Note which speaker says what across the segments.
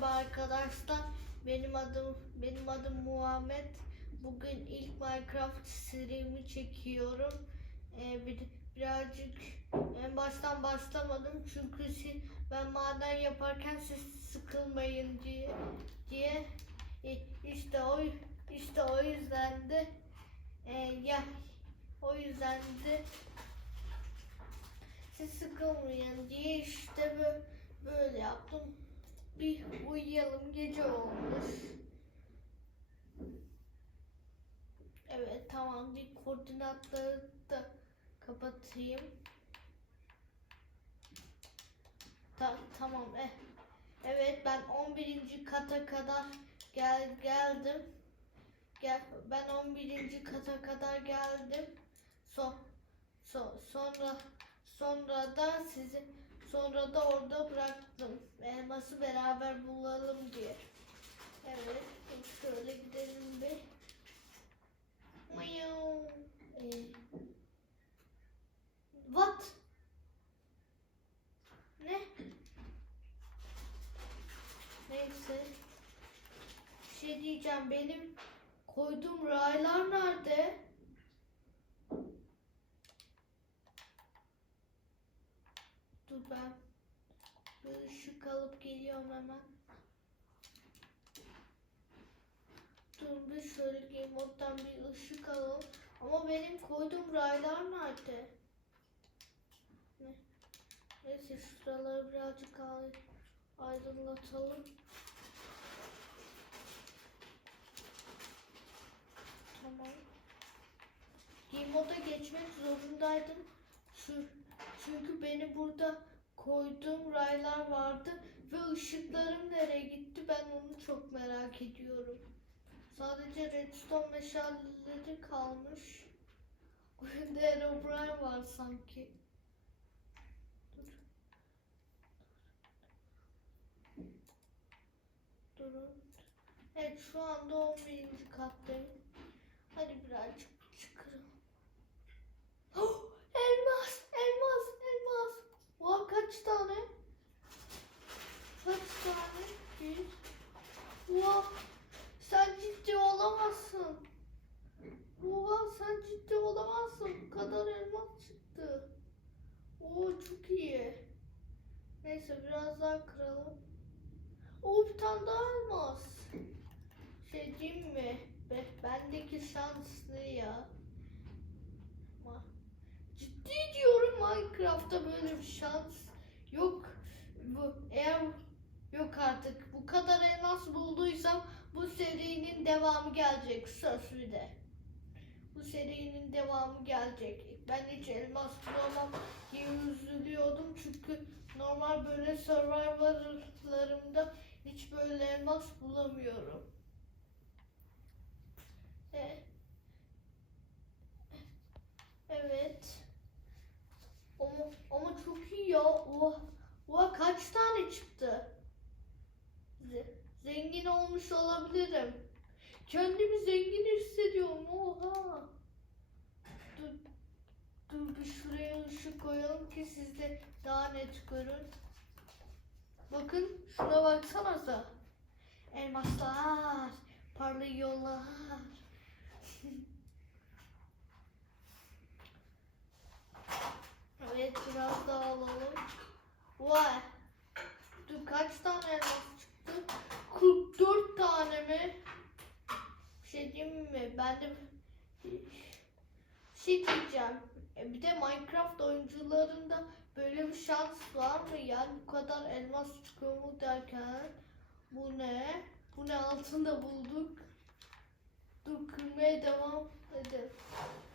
Speaker 1: Merhaba arkadaşlar. Benim adım benim adım Muhammed. Bugün ilk Minecraft serimi çekiyorum. Ee, bir, birazcık en baştan başlamadım çünkü si- ben maden yaparken siz sıkılmayın diye diye E, işte o işte o yüzden de e, ya o yüzden de siz sıkılmayın diye işte böyle, böyle yaptım. Bir uyuyalım gece olmuş. Evet tamam bir koordinatları da kapatayım. Ta- tamam eh. Evet ben 11. kata kadar gel geldim. Gel ben 11. kata kadar geldim. Son so, sonra sonra da sizi sonra da orada bıraktım. Elması beraber bulalım diye. Evet, şöyle gidelim bir. Ee, what? Ne? Neyse. Bir şey diyeceğim. Benim koyduğum raylar nerede? Dur ben bir ışık alıp geliyorum hemen. Dur bir şöyle game moddan bir ışık alalım. Ama benim koyduğum raylar nerede? Ne? Neyse şuraları birazcık ay- aydınlatalım. Tamam. Game moda geçmek zorundaydım. Şu, çünkü beni burada koyduğum raylar vardı ve ışıklarım nereye gitti ben onu çok merak ediyorum. Sadece redstone meşaleleri kalmış. Oyunda Herobrine var sanki. Dur. Durun. Evet şu anda 11. kattayım. Hadi birazcık çıkarım. Elmas, elmas, elmas. Oha kaç tane? Kaç tane? Bir. Oha, sen ciddi olamazsın. Oha, sen ciddi olamazsın. Bu kadar elmas çıktı. Oo, çok iyi. Neyse biraz daha kıralım. Oo, bir tane daha elmas. Şey diyeyim mi? Be, bendeki şans ne ya? Ciddi diyorum Minecraft'ta böyle bir şans yok. Bu eğer yok artık bu kadar elmas bulduysam bu serinin devamı gelecek söz de. Bu serinin devamı gelecek. Ben hiç elmas bulamam diye üzülüyordum çünkü normal böyle survivorlarımda hiç böyle elmas bulamıyorum. E, Evet. Ama, ama çok iyi ya. Oha, oha kaç tane çıktı? Z- olmuş olabilirim. Kendimi zengin hissediyorum. Oha. Dur, dur bir şuraya ışık koyalım ki siz de daha net görün. Bakın şuna baksanıza. Elmaslar parlıyorlar. Evet biraz daha alalım. Vay. Dur kaç tane elmas çıktı? 44 tane mi? Şey diyeyim mi? Ben de şey diyeceğim. E, Bir de Minecraft oyuncularında böyle bir şans var mı? Yani bu kadar elmas çıkıyor mu derken bu ne? Bu ne altında bulduk. Dur kırmaya devam edelim.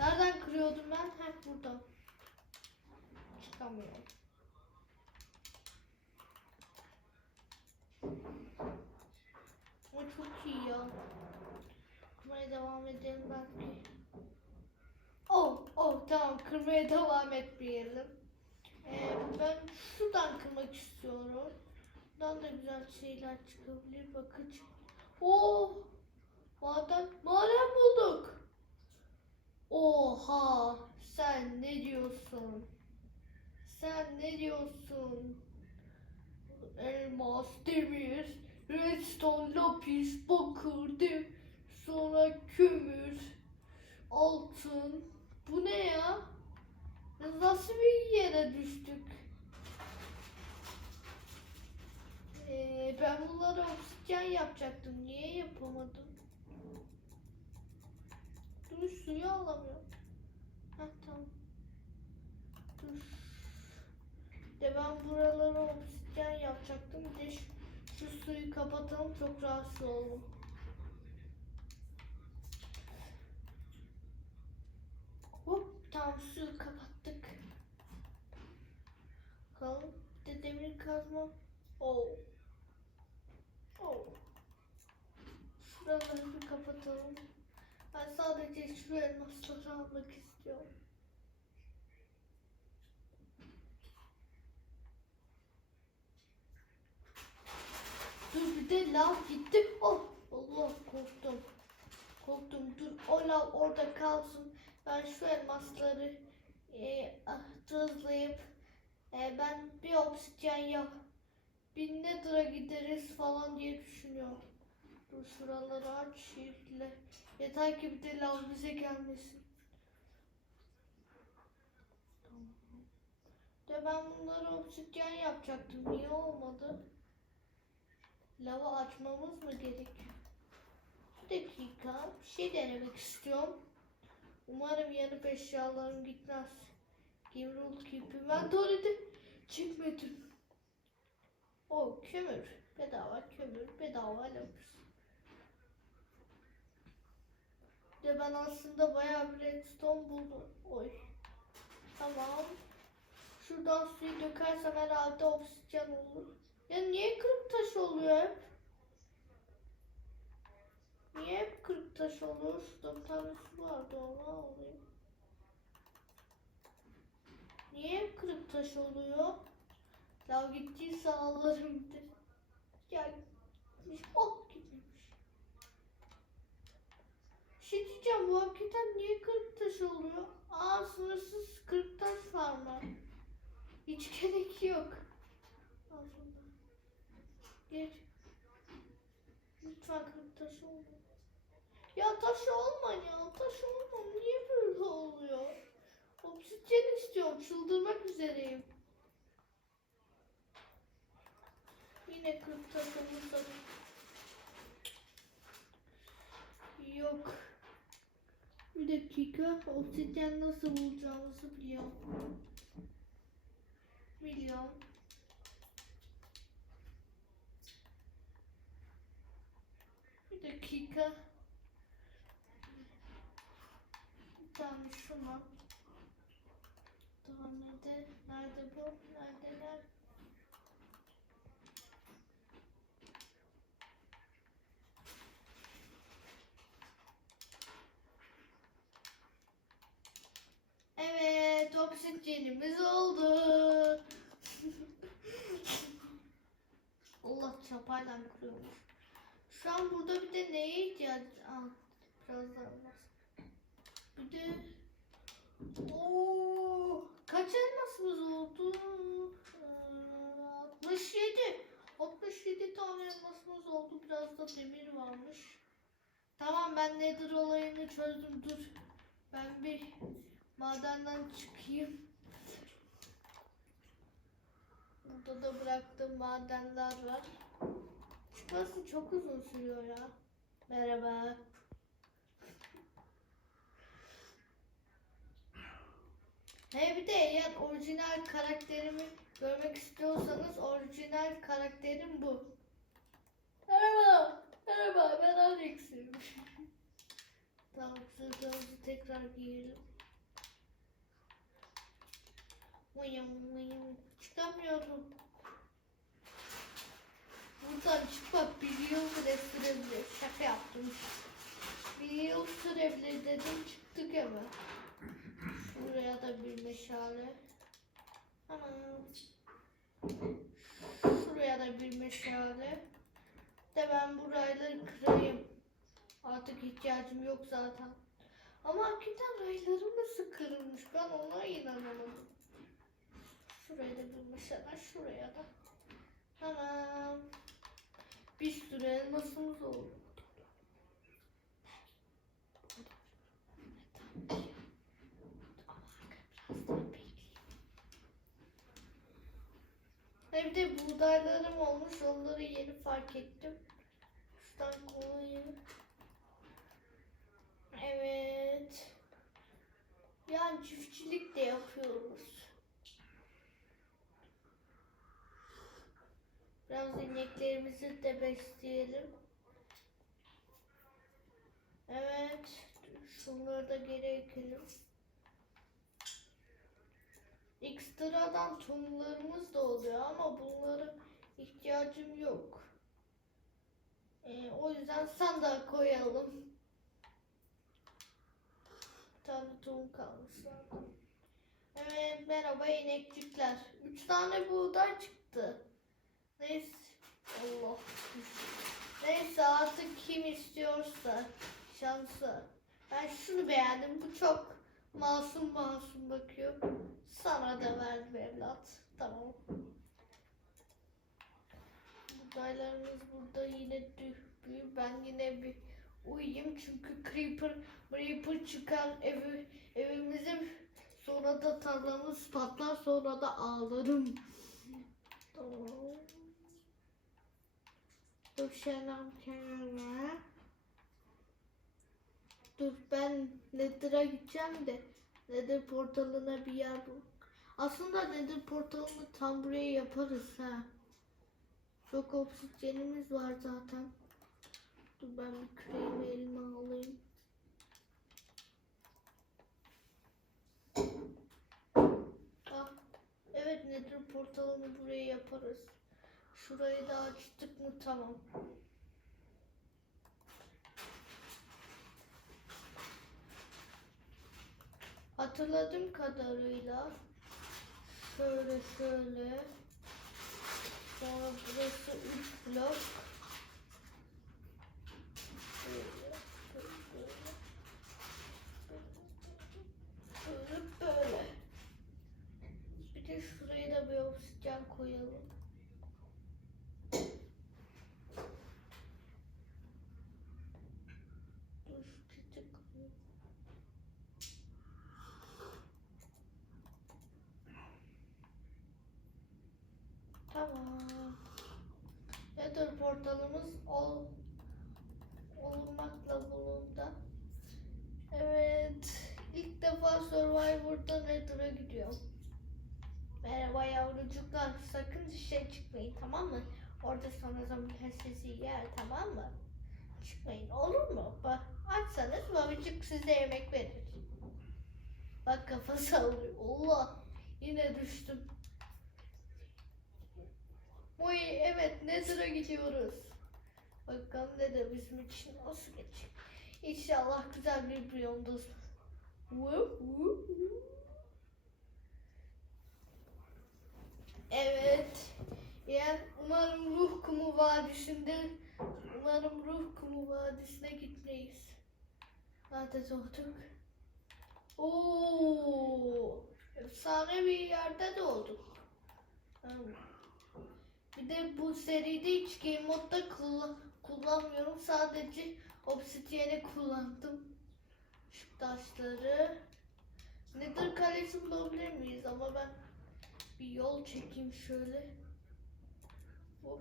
Speaker 1: Nereden kırıyordum ben? Heh buradan. Çıkamıyorum. O çok iyi ya. Kırmaya devam edelim belki. Oh, oh tamam kırmaya devam etmeyelim. Ee, ben şuradan kırmak istiyorum. Buradan da güzel şeyler çıkabilir. Bakın. Oh! Maden, maden bulduk. Oha! Sen ne diyorsun? Sen ne diyorsun? Elmas, demir, redstone, lapis, bakır, dem, sonra kömür, altın. Bu ne ya? Nasıl bir yere düştük? Ee, ben bunları obsidyen yapacaktım. Niye yapamadım? Dur suyu alamıyorum. Heh tamam. Dur. De ben buraları obsidyen yapacaktım. Bir de şu, şu suyu kapatalım. Çok rahatsız oldum. Hop tamam suyu kapattık. Bakalım. Bir de demir kazma. Oh. Oh. Şuraları bir kapatalım. Ben sadece şu elmasları almak istiyorum. De lav gitti. Oh Allah korktum. Korktum. Dur o lav orada kalsın. Ben şu elmasları e, tızlayıp e, ben bir obsidyen yap. Bir nether'a gideriz falan diye düşünüyorum. Dur şuraları aç şifle. Yeter ki bir de lav bize gelmesin. De ben bunları obsidyen yapacaktım. Niye olmadı? Lava açmamız mı gerekiyor? Bir dakika. Bir şey denemek istiyorum. Umarım yanıp eşyalarım gitmez. Give rule keep inventory'de çıkmadım. O kömür. Bedava kömür. Bedava lapis. De ben aslında bayağı bir redstone buldum. Oy. Tamam. Şuradan suyu dökersem herhalde obsidyen olur. Ya niye kırık taş oluyor hep? Niye hep kırık taş oluyor? Şurada bir tane su vardı onu alayım. Niye hep kırık taş oluyor? Lav gittiyse alırım bir de. Ya gitmiş. Oh gitmiş. Şey diyeceğim bu hakikaten niye kırık taş oluyor? Aa sınırsız kırık taş var mı? Hiç gerek yok. Geç. Lütfen kırık taş olma. Ya taş olma ya. Taş olma. Niye böyle oluyor? Obsidyen istiyorum. Çıldırmak üzereyim. Yine kırık taşımız da yok. Bir dakika. Obsidyen nasıl bulacağımızı biliyorum. Biliyorum. Bir dakika. Bir tane şuna. Tane de. Nerede bu? Nerede? Nerede? Evet, obsidyenimiz oldu. Allah çapayla kırıyormuş. Şu an burada bir de neye ihtiyacı? Aa, biraz daha var. Bir de Oo, kaç elmasımız oldu? Ee, 67. 67 tane elmasımız oldu. Biraz da demir varmış. Tamam ben nedir olayını çözdüm. Dur. Ben bir madenden çıkayım. Burada da bıraktığım madenler var. Çıkması çok uzun sürüyor ya. Merhaba. He bir de eğer orijinal karakterimi görmek istiyorsanız orijinal karakterim bu. Merhaba. Merhaba ben Alex'im. tamam sırtımızı tekrar giyelim. Mıyım mıyım. Çıkamıyorum. Buradan çıkmak bir yıl bile sürebilir. Şaka yaptım. Bir yıl sürebilir dedim çıktık hemen. Şuraya da bir meşale. Aman. Şuraya da bir meşale. De ben burayları kırayım. Artık ihtiyacım yok zaten. Ama hakikaten raylarım nasıl kırılmış ben ona inanamadım. Şuraya da bir meşale şuraya da. Tamam. Bir oldu. Evde buğdaylarım olmuş. Onları yeni fark ettim. Şuradan koyayım. Evet. Yani çiftçilik de yapıyoruz. Biraz ineklerimizi de besleyelim. Evet. Şunları da geri ekelim. Ekstradan tohumlarımız da oluyor ama bunlara ihtiyacım yok. Ee, o yüzden sandal koyalım. Bir tohum kalmış. Evet merhaba inekçikler. Üç tane buğday çıktı. Neyse. Allah. Neyse artık kim istiyorsa şansı. Ben şunu beğendim. Bu çok masum masum bakıyor. Sana da verdim evlat. Tamam. Buğdaylarımız burada yine düğüyor. Ben yine bir uyuyayım çünkü creeper creeper çıkar evi evimizin sonra da tarlamız patlar sonra da ağlarım. Tamam. Selam kenara. Dur ben Nether'a gideceğim de Nether portalına bir yer bul. Aslında Nether portalını tam buraya yaparız ha. Çok oksijenimiz var zaten. Dur ben bir küreğimi elime alayım. Ah, evet Nether portalını buraya yaparız. Şurayı da açtık mı? Tamam. Hatırladığım kadarıyla şöyle şöyle. Sonra burası 3 blok böyle böyle böyle böyle bir de şuraya da bir oksijen koyalım. Dur şu çiçek koyayım. Tamam. Nether portalımız ol, olmakla bulundu. Evet. ilk defa Survivor'da Nether'a gidiyorum. Merhaba yavrucuklar. Sakın dışarı çıkmayın tamam mı? Orada sonra zombiler sizi yer tamam mı? Çıkmayın olur mu? Bak açsanız babacık size yemek verir. Bak kafa sallıyor. Allah. Yine düştüm. Oy evet Nether'a gidiyoruz. Bakalım Nether bizim için nasıl geçecek. İnşallah güzel bir biyomdur. Evet. Yani umarım ruh kumu vadisinde umarım ruh kumu vadisine gitmeyiz. Nerede doğduk? Oo, efsane bir yerde doğduk. Hmm. Bir de bu seride hiç game modda kullan kullanmıyorum. Sadece obsidian'i kullandım. Şu taşları. Nether kalesi bulabilir miyiz? Ama ben bir yol çekeyim şöyle. Hop.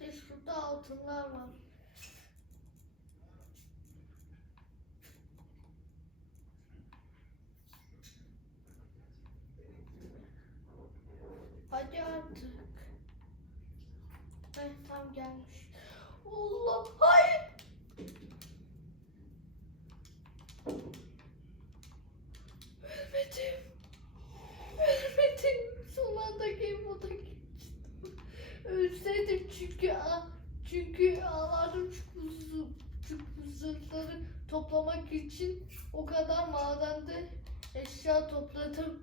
Speaker 1: Bir de şurada altınlar var. Hadi artık. Evet tam gelmiş. Allah hayır. Ölmedim. Ölmedim. Son anda game moda geçtim. Ölseydim çünkü a- çünkü ağlardım çünkü zı- çünkü zırhları toplamak için o kadar madende eşya topladım.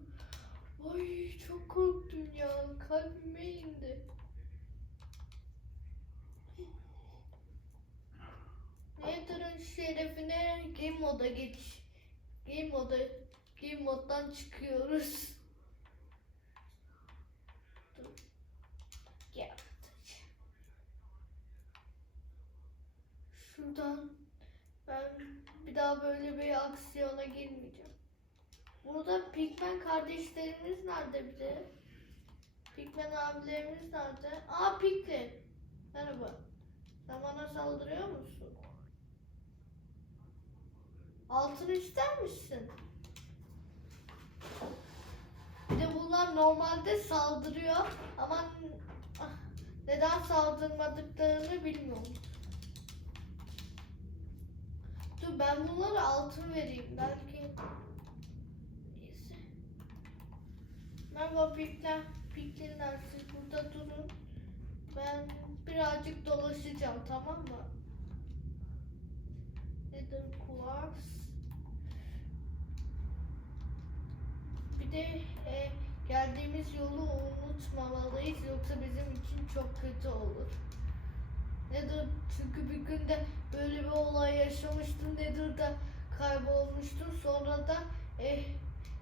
Speaker 1: Ay çok korktum ya. Kalbime indi. Nether'ın şerefine game moda geç. Game moda Game moddan çıkıyoruz. Dur. Gel. Şuradan daha böyle bir aksiyona girmeyeceğim. Burada Pigmen kardeşlerimiz nerede bir de? Pigmen abilerimiz nerede? Aa Pigmen. Merhaba. Sen bana saldırıyor musun? Altın ister misin? Bir de bunlar normalde saldırıyor ama ah, neden saldırmadıklarını bilmiyorum. Dur ben bunlara altın vereyim belki. Neyse. Merhaba Pikler. Piklerler siz burada durun. Ben birazcık dolaşacağım tamam mı? Nether Quartz. Bir de e, geldiğimiz yolu unutmamalıyız yoksa bizim için çok kötü olur. Nether çünkü bir günde böyle bir olay yaşamıştım. Nether'da kaybolmuştum. Sonra da e,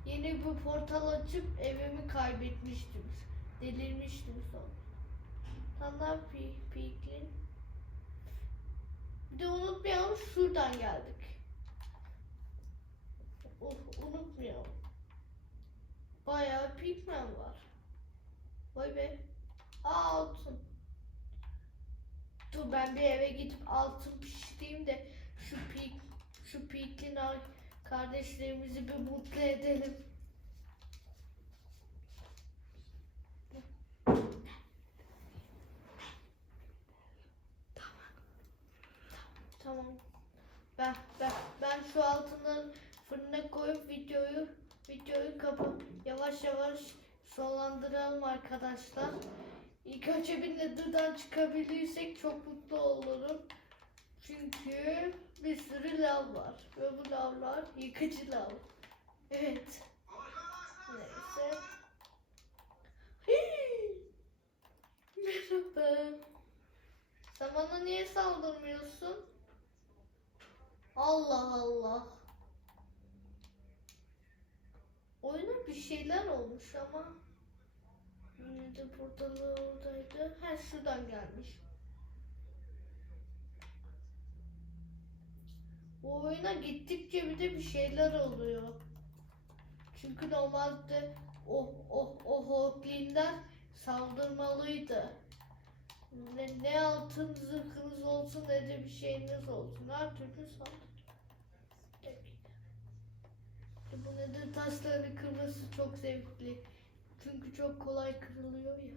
Speaker 1: yeni bir portal açıp evimi kaybetmiştim. Delirmiştim sonra. Pi piklin. Bir de unutmayalım şuradan geldik. Uf, unutmayalım. Bayağı pigmen var. Vay be. Aa altın. Dur ben bir eve gidip altın pişireyim de şu pik şu piklin ar- kardeşlerimizi bir mutlu edelim. Tamam. Ben ben ben şu altınları fırına koyup videoyu videoyu kapı yavaş yavaş sonlandıralım arkadaşlar. İlk önce bir nether'dan çıkabilirsek çok mutlu olurum. Çünkü bir sürü lav var. Ve bu lavlar yıkıcı lav. Evet. Neyse. Merhaba. Sen bana niye saldırmıyorsun? Allah Allah. Oyuna bir şeyler olmuş ama. Nerede portalı oradaydı? Ha şuradan gelmiş. Bu oyuna gittikçe bir de bir şeyler oluyor. Çünkü normalde o o o hoklinler saldırmalıydı. Ne, ne altın zırhınız olsun ne de bir şeyiniz olsun. Her türlü saldır. Bu nedir taşlarını kırması çok zevkli. Çünkü çok kolay kırılıyor ya.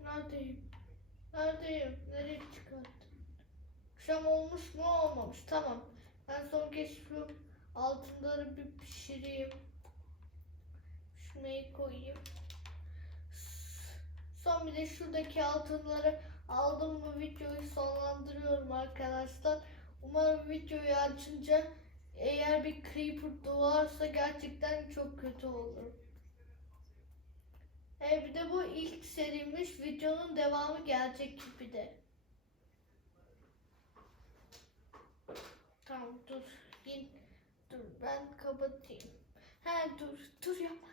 Speaker 1: Neredeyim? Neredeyim? Nereye çıkarttım? Akşam olmuş mu olmamış. Tamam. Ben son şu altınları bir pişireyim. Şurayı koyayım. Son bir de şuradaki altınları aldım mı videoyu sonlandırıyorum arkadaşlar. Umarım videoyu açınca eğer bir creeper doğarsa gerçekten çok kötü olur. E bir de bu ilk serimiz videonun devamı gelecek gibi de. Tamam dur. Gin. Dur ben kapatayım. He dur dur yapma.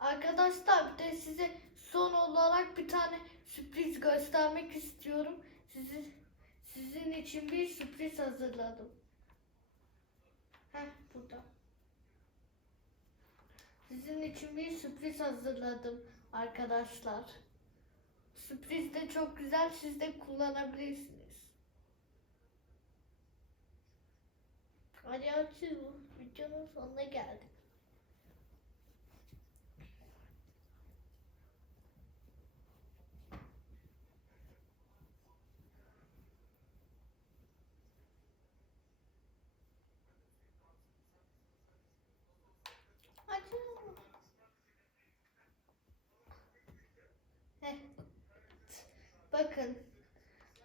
Speaker 1: Arkadaşlar bir de size son olarak bir tane sürpriz göstermek istiyorum. Sizin sizin için bir sürpriz hazırladım. Heh burada. Sizin için bir sürpriz hazırladım arkadaşlar. Sürpriz de çok güzel. Siz de kullanabilirsiniz. Hadi açalım. Videonun sonuna geldik. Açalım. Heh. Bakın.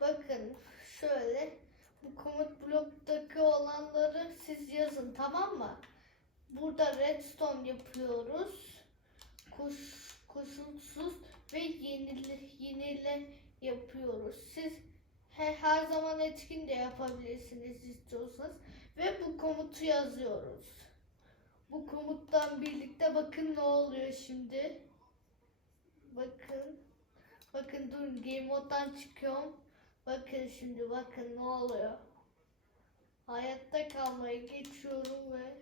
Speaker 1: Bakın. Şöyle. Bu komut bloktaki olanları siz yazın tamam mı? Burada redstone yapıyoruz. Kuş, koşulsuz ve yenile, yenile yapıyoruz. Siz he, her zaman etkin de yapabilirsiniz istiyorsanız. ve bu komutu yazıyoruz. Bu komuttan birlikte bakın ne oluyor şimdi. Bakın. Bakın dur game mode'dan çıkıyorum. Bakın şimdi bakın ne oluyor. Hayatta kalmaya geçiyorum ve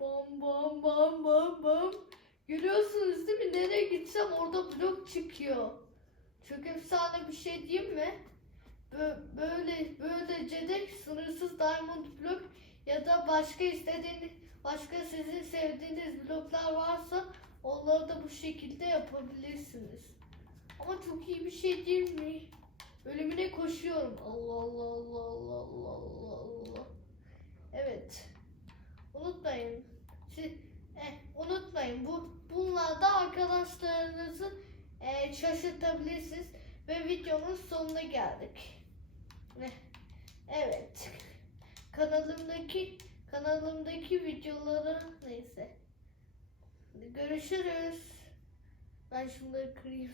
Speaker 1: bam bam bam bam bam. Görüyorsunuz değil mi? Nereye gitsem orada blok çıkıyor. Çok efsane bir şey değil mi? Bö- Böyle böylece de sınırsız diamond blok ya da başka istediğiniz başka sizin sevdiğiniz bloklar varsa onları da bu şekilde yapabilirsiniz. Ama çok iyi bir şey değil mi? Ölümüne koşuyorum. Allah Allah Allah Allah Allah Allah Allah. Evet. Unutmayın. Siz, eh, unutmayın bu bunlar da arkadaşlarınızı eh, şaşırtabilirsiniz ve videonun sonuna geldik. Eh, Evet. Kanalımdaki kanalımdaki videoları neyse. Görüşürüz. Ben şunları kırayım.